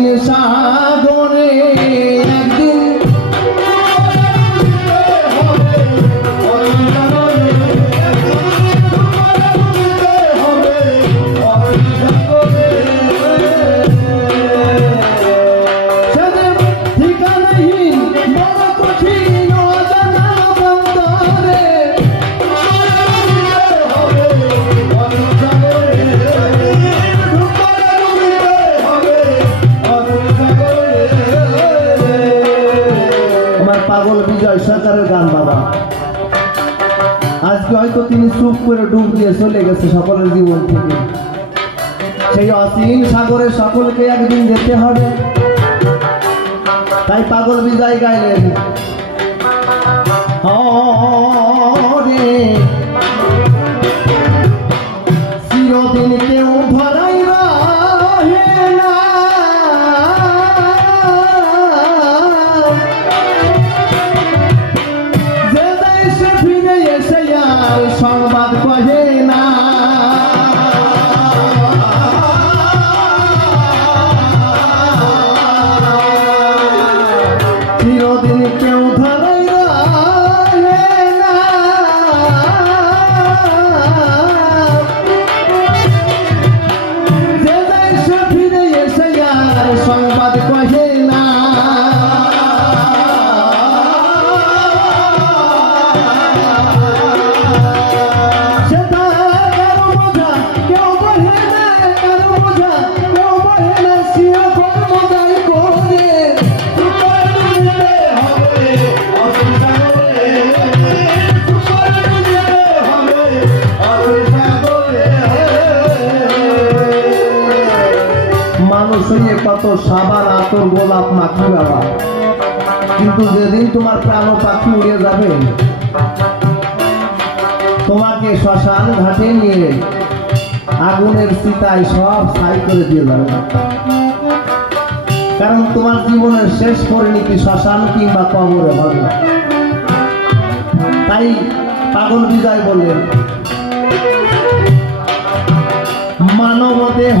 অসীন তিনি চুপ করে ডুব দিয়ে চলে গেছে সকলের জীবন থেকে। সেই অসীম সাগরে সকলকে একদিন যেতে হবে। তাই পাগল বিজয় গাইলেন। হরে মানুষ হয়ে কত সাবান আতর গোলাপ মাখি বাবা। কিন্তু যেদিন তোমার প্রাণ পাখি উড়ে যাবে, তোমাকে শ্মশান ঘাটে নিয়ে আগুনের চিতায় সব করে দিয়ে যাবে। কারণ তোমার জীবনের শেষ পরিণতি শ্মশান কিংবা কবরে হবে। তাই পাগল বিজয় বললেন মানব দেহ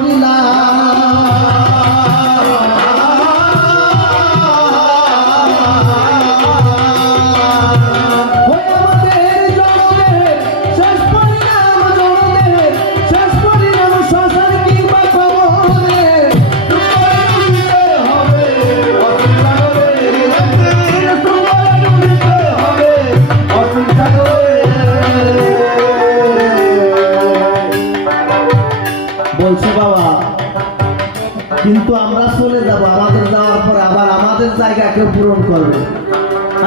বলছে, বাবা, কিন্তু আমরা চলে যাব, আমাদের যাওয়ার পর আবার আমাদের জায়গা কেউ পূরণ করবে।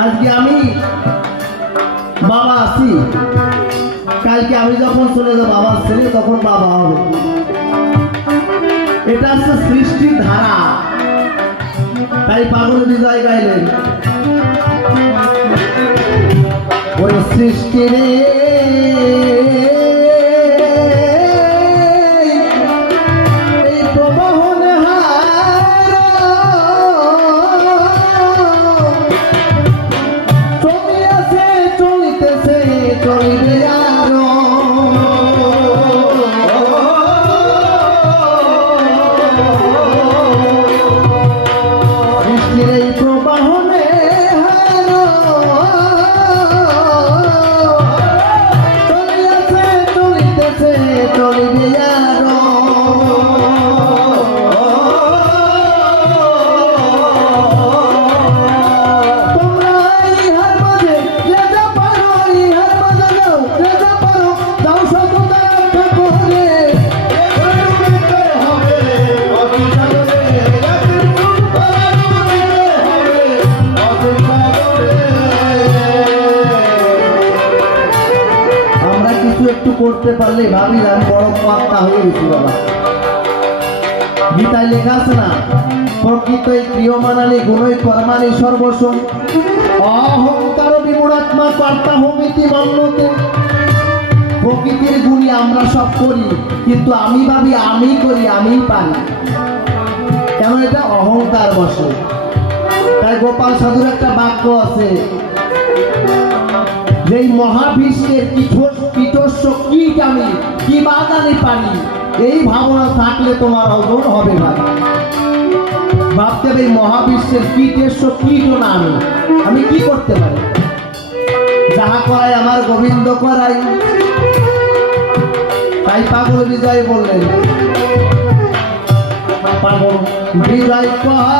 আজকে আমি বাবা আছি। কালকে আমি যখন চলে যাব, আমার ছেলে তখন বাবা হবে। এটা হচ্ছে সৃষ্টির ধারা। তাই পাগল বিজয় গাইলেন ওই সৃষ্টি করতে পারলে ভাবি আমি বড় কর্তা হয়ে গেছি বাবা। গীতায় লেখা আছে না প্রিয় মানালি গুণই কর্মানি সর্বস্ব। অহংকার বিমূঢ়াত্মা কর্তা হমিতি মান্যতে প্রকৃতির গুণী আমরা সব করি, কিন্তু আমি ভাবি আমি করি আমি পারি। কেন এটা? অহংকার বসে। তাই গোপাল সাধুর একটা বাক্য আছে যেই মহাবিশ্বের কীট আমি কি বা জানি পারি এই ভাবনা থাকলে তোমার ওজন হবে ভাই। ভাবতে হবে মহাবিশ্বের কীটেস্য কীটও না আমি। আমি কি করতে পারি? যাহা করাই আমার গোবিন্দ করাই। তাই পাগল বিজয় বললেন। পাগল বিজয় কয়